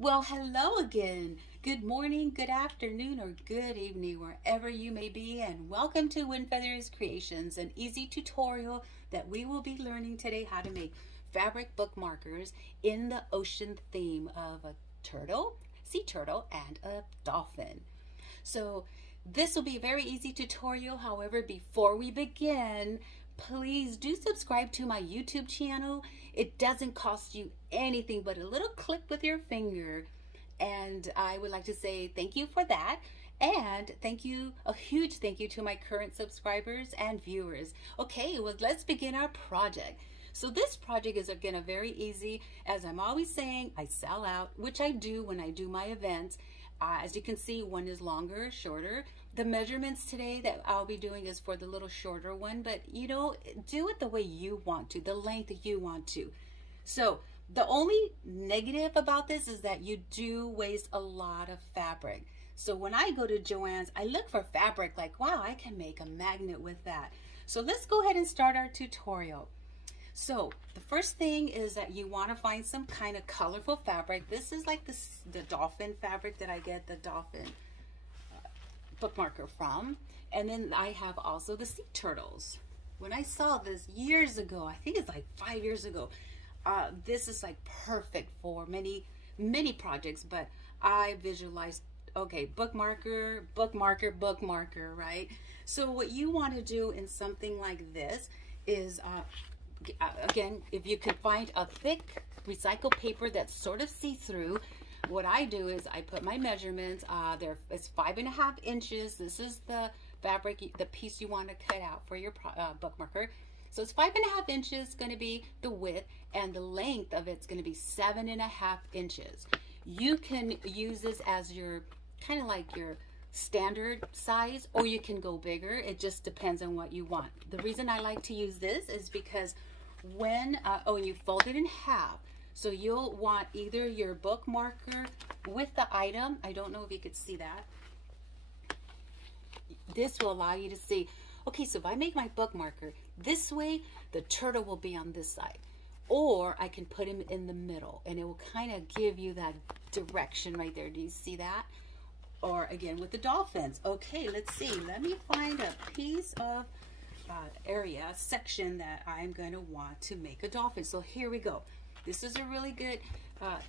Well, hello again. Good morning, good afternoon, or good evening, wherever you may be, and welcome to Windfeathers Creations, an easy tutorial that we will be learning today how to make fabric bookmarkers in the ocean theme of a turtle, sea turtle, and a dolphin. So this will be a very easy tutorial. However, before we begin, please do subscribe to my YouTube channel. It doesn't cost you anything but a little click with your finger. And I would like to say thank you for that. And thank you, a huge thank you to my current subscribers and viewers. Okay, well, let's begin our project. So this project is again very easy. As I'm always saying, I sell out, which I do when I do my events. As you can see, one is longer, shorter. The measurements today that I'll be doing is for the little shorter one, but you know, do it the way you want to, the length that you want to. So the only negative about this is that you do waste a lot of fabric. So when I go to Joann's, I look for fabric like, wow, I can make a magnet with that. So let's go ahead and start our tutorial. So the first thing is that you want to find some kind of colorful fabric. This is like the dolphin fabric that I get the dolphin bookmarker from. And then I have also the sea turtles. When I saw this years ago, I think it's like 5 years ago, this is like perfect for many projects, but I visualized, okay, bookmarker, bookmarker, bookmarker, right? So what you want to do in something like this is again, if you could find a thick recycled paper that's sort of see-through, what I do is I put my measurements. It's 5.5 inches. This is the fabric, the piece you want to cut out for your bookmarker. So it's 5.5 inches going to be the width, and the length of it's going to be 7.5 inches. You can use this as your kind of like your standard size, or you can go bigger. It just depends on what you want. The reason I like to use this is because when you fold it in half, so you'll want either your bookmarker with the item. I don't know if you could see that. This will allow you to see, okay, so if I make my bookmarker this way, the turtle will be on this side. Or I can put him in the middle, and it will kind of give you that direction right there. Do you see that? Or again with the dolphins. Okay, let's see. Let me find a piece of section that I'm going to want to make a dolphin. So here we go. This is a really good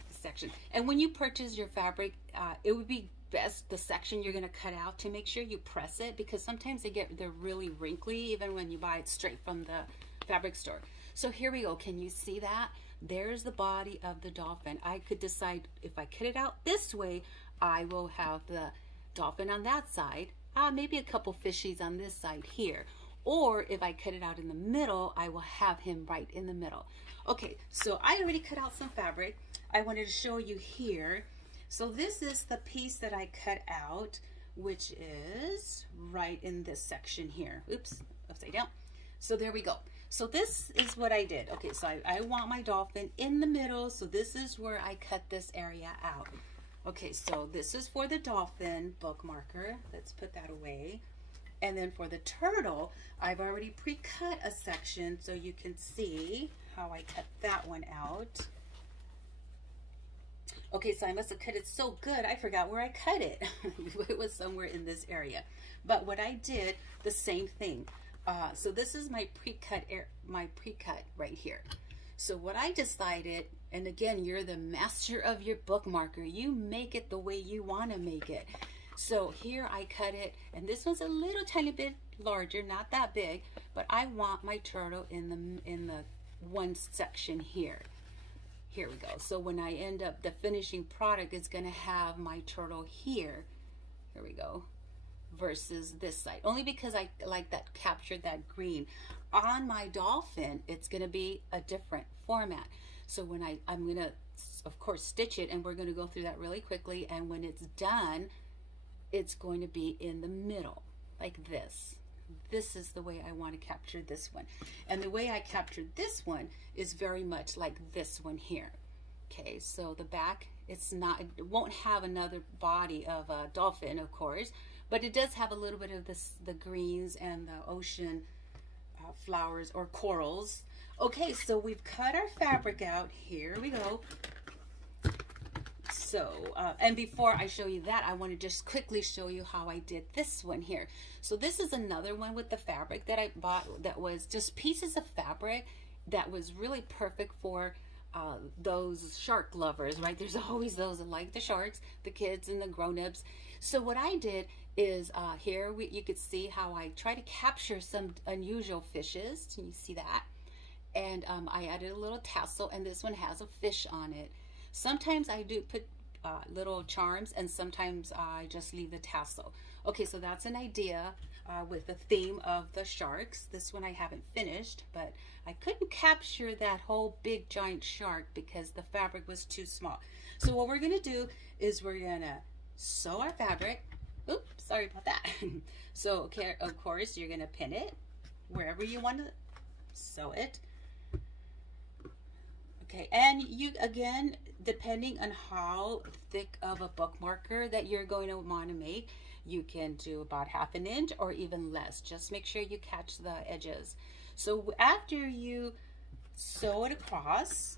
section. And when you purchase your fabric, it would be best the section you're going to cut out to make sure you press it, because sometimes they're really wrinkly even when you buy it straight from the fabric store. So here we go. Can you see that? There's the body of the dolphin. I could decide if I cut it out this way, I will have the dolphin on that side, maybe a couple fishies on this side here. Or if I cut it out in the middle, I will have him right in the middle. Okay, so I already cut out some fabric. I wanted to show you here. So this is the piece that I cut out, which is right in this section here. Oops, upside down. So there we go. So this is what I did. Okay, so I want my dolphin in the middle, so this is where I cut this area out. Okay, so this is for the dolphin bookmarker. Let's put that away. And then for the turtle, I've already pre-cut a section so you can see how I cut that one out. Okay, so I must have cut it so good, I forgot where I cut it. It was somewhere in this area. But what I did, the same thing. So this is my pre-cut right here. So what I decided, and again, you're the master of your bookmarker. You make it the way you want to make it. So here I cut it, and this one's a little tiny bit larger, not that big, but I want my turtle in the one section here. Here we go. So when I end up, the finishing product is going to have my turtle here. Here we go. Versus this side, only because I like that captured that green. On my dolphin, it's going to be a different format. So when I'm going to, of course, stitch it, and we're going to go through that really quickly. And when it's done, it's going to be in the middle, like this. This is the way I want to capture this one. And the way I captured this one is very much like this one here. Okay, so the back, it won't have another body of a dolphin, of course, but it does have a little bit of the greens and the ocean flowers or corals. Okay, so we've cut our fabric out. Here we go. So, and before I show you that, I want to just quickly show you how I did this one here. So this is another one with the fabric that I bought that was just pieces of fabric that was really perfect for those shark lovers, right? There's always those that like the sharks, the kids and the grown-ups. So what I did is here you could see how I try to capture some unusual fishes. Can you see that? And I added a little tassel, and this one has a fish on it. Sometimes I do put little charms, and sometimes I just leave the tassel. Okay, so that's an idea with the theme of the sharks. This one I haven't finished, but I couldn't capture that whole big giant shark because the fabric was too small. So what we're gonna do is we're gonna sew our fabric. Oops, sorry about that. So okay, of course you're gonna pin it wherever you want to sew it. Okay, and you, again, depending on how thick of a bookmarker that you're going to want to make, you can do about 1/2 inch or even less. Just make sure you catch the edges. So after you sew it across,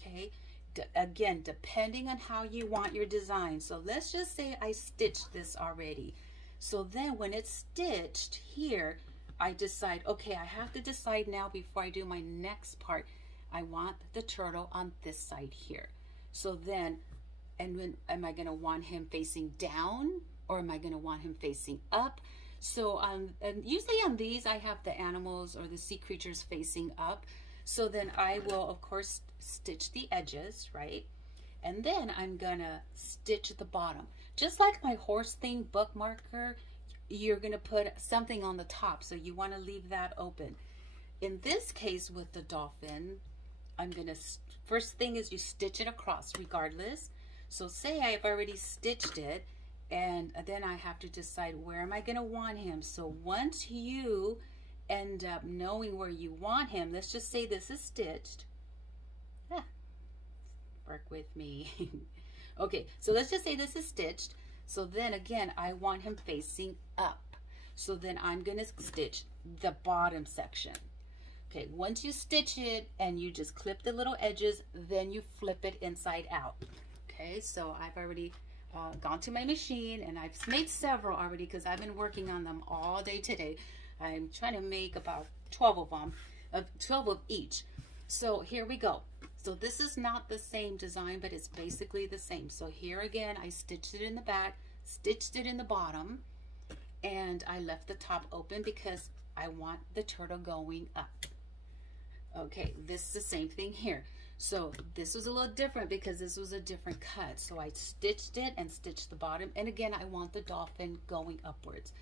okay, again, depending on how you want your design. So let's just say I stitched this already. So then when it's stitched here, I decide, okay, I have to decide now before I do my next part. I want the turtle on this side here. So then, and when am I going to want him facing down or am I going to want him facing up? So and usually on these I have the animals or the sea creatures facing up. So then I will of course stitch the edges, right? And then I'm gonna stitch at the bottom. Just like my horse theme bookmarker, you're gonna put something on the top, so you want to leave that open. In this case with the dolphin, I'm gonna, first thing is you stitch it across regardless. So say I've already stitched it, and then I have to decide where am I gonna want him. So once you end up knowing where you want him, let's just say this is stitched. Work with me. Okay, so let's just say this is stitched. So then again, I want him facing up. So then I'm gonna stitch the bottom section. Okay, once you stitch it and you just clip the little edges, then you flip it inside out. Okay, so I've already gone to my machine and I've made several already because I've been working on them all day today. I'm trying to make about 12 of them, 12 of each. So here we go. So this is not the same design, but it's basically the same. So here again, I stitched it in the back, stitched it in the bottom, and I left the top open because I want the turtle going up. Okay, this is the same thing here. So this was a little different because this was a different cut. So I stitched it and stitched the bottom. And again, I want the dolphin going upwards.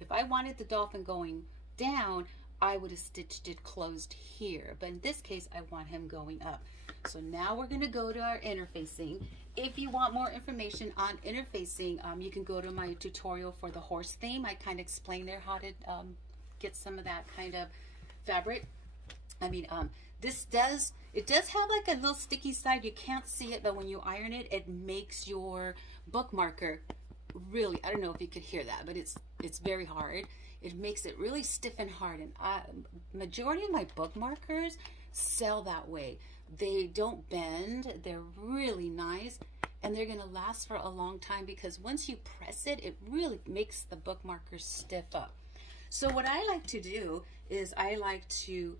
If I wanted the dolphin going down, I would have stitched it closed here. But in this case, I want him going up. So now we're gonna go to our interfacing. If you want more information on interfacing, you can go to my tutorial for the horse theme. I kind of explain there how to get some of that kind of fabric. I mean, it does have like a little sticky side. You can't see it, but when you iron it, it makes your bookmarker really, I don't know if you could hear that, but it's very hard. It makes it really stiff and hard. And majority of my bookmarkers sell that way. They don't bend. They're really nice, and they're gonna last for a long time because once you press it, it really makes the bookmarker stiff up. So what I like to do is I like to,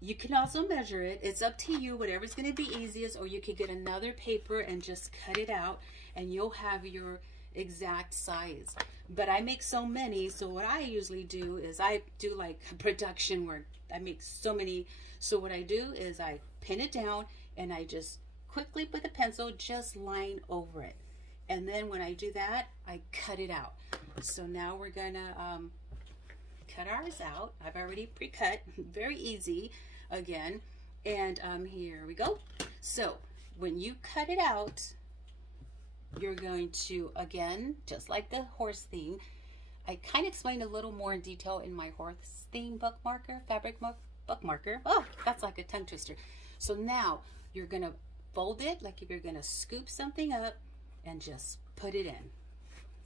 you can also measure it. It's up to you, whatever's gonna be easiest, or you could get another paper and just cut it out and you'll have your exact size. But I make so many, so what I usually do is I do like production work. I make so many. So what I do is I pin it down and I just quickly with a pencil just line over it. And then when I do that, I cut it out. So now we're gonna cut ours out. I've already pre-cut, very easy again. And here we go. So when you cut it out, you're going to, again, just like the horse theme, I kind of explained a little more in detail in my horse theme bookmarker, fabric bookmarker. Oh, that's like a tongue twister. So now you're gonna fold it like if you're gonna scoop something up and just put it in.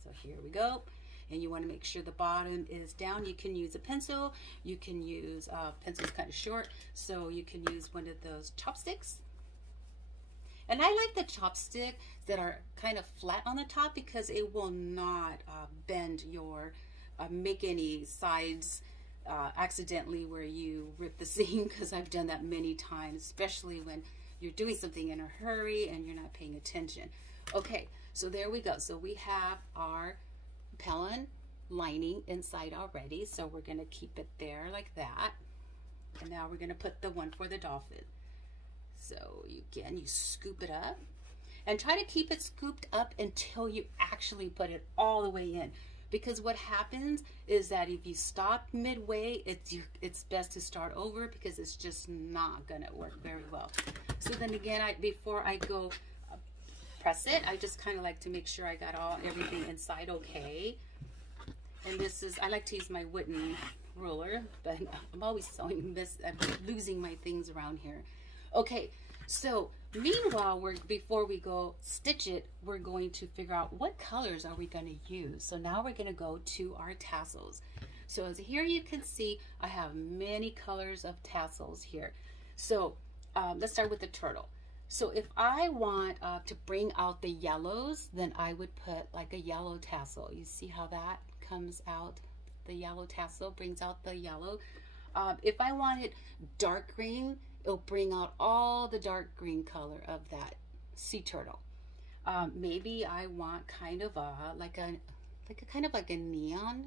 So here we go. And you want to make sure the bottom is down. You can use a pencil. You can use, pencil's kind of short, so you can use one of those chopsticks. And I like the chopstick. that are kind of flat on the top, because it will not bend your, make any sides accidentally where you rip the seam, because I've done that many times, especially when you're doing something in a hurry and you're not paying attention. Okay, so there we go. So we have our Pellon lining inside already, so we're going to keep it there like that. And now we're going to put the one for the dolphin. So again, you scoop it up and try to keep it scooped up until you actually put it all the way in, because what happens is that if you stop midway, it's best to start over, because it's just not going to work very well. So then again, before I go press it, I just kind of like to make sure I got everything inside okay. And this is, I like to use my wooden ruler, but I'm always sewing this, I'm losing my things around here. Okay, so meanwhile, before we go stitch it, we're going to figure out what colors are we going to use. So now we're going to go to our tassels. So as here you can see, I have many colors of tassels here. So let's start with the turtle. So if I want to bring out the yellows, then I would put like a yellow tassel. You see how that comes out? The yellow tassel brings out the yellow. If I want it dark green, it'll bring out all the dark green color of that sea turtle. Maybe I want kind of like a neon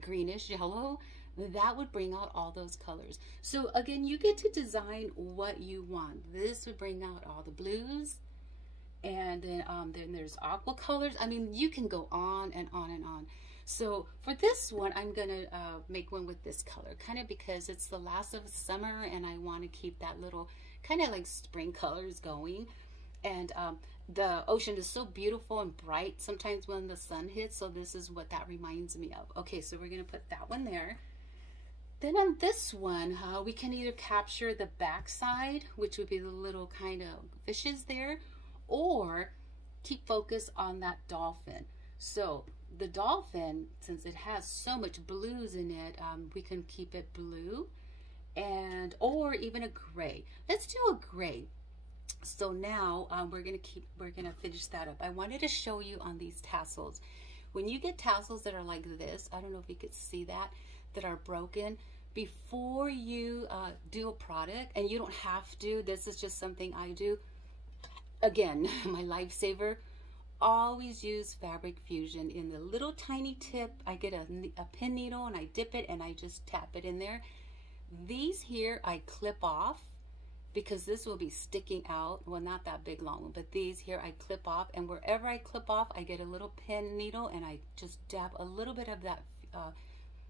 greenish yellow. That would bring out all those colors. So again, you get to design what you want. This would bring out all the blues, and then there's aqua colors. I mean, you can go on and on and on. So for this one, I'm gonna make one with this color, kind of because it's the last of summer and I want to keep that little kind of like spring colors going. And the ocean is so beautiful and bright sometimes when the sun hits, so this is what that reminds me of. Okay, so we're gonna put that one there. Then on this one, we can either capture the back side, which would be the little kind of fishes there, or keep focus on that dolphin. So the dolphin, since it has so much blues in it, we can keep it blue, or even a gray. Let's do a gray. So now we're gonna finish that up. I wanted to show you on these tassels. When you get tassels that are like this, I don't know if you could see that are broken, before you do a product, and you don't have to, this is just something I do, again, my lifesaver, always use Fabric Fusion. In the little tiny tip, I get a pin needle and I dip it and I just tap it in there. These here I clip off, because this will be sticking out. Well, not that big long one, but these here I clip off, and wherever I clip off, I get a little pin needle and I just dab a little bit of that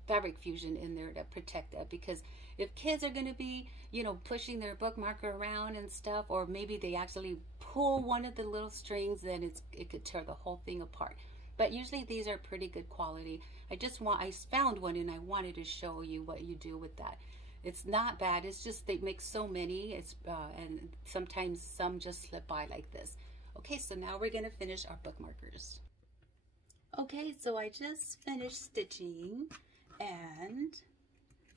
Fabric Fusion in there to protect that, because if kids are going to be, you know, pushing their bookmarker around and stuff, or maybe they actually pull one of the little strings, then it could tear the whole thing apart. But usually these are pretty good quality. I found one and I wanted to show you what you do with that. It's not bad, it's just they make so many, and sometimes some just slip by like this. Okay, so now we're going to finish our bookmarkers. Okay, so I just finished stitching and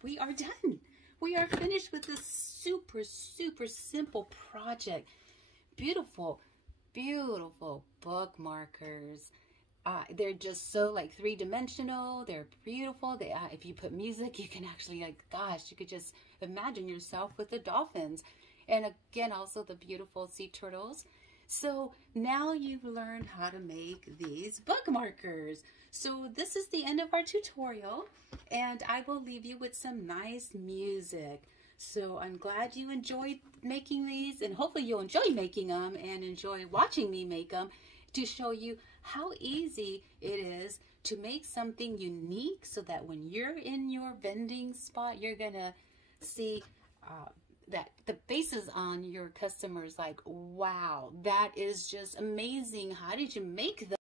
we are done. We are finished with this super, super simple project. Beautiful, beautiful bookmarkers. They're just so like three-dimensional. They're beautiful. If you put music, you can actually, like, gosh, you could just imagine yourself with the dolphins. And again, also the beautiful sea turtles. So now you've learned how to make these bookmarkers. So this is the end of our tutorial, and I will leave you with some nice music. So I'm glad you enjoyed making these, and hopefully you'll enjoy making them and enjoy watching me make them, to show you how easy it is to make something unique, so that when you're in your vending spot, you're gonna see that the faces on your customers like, wow, that is just amazing. How did you make that?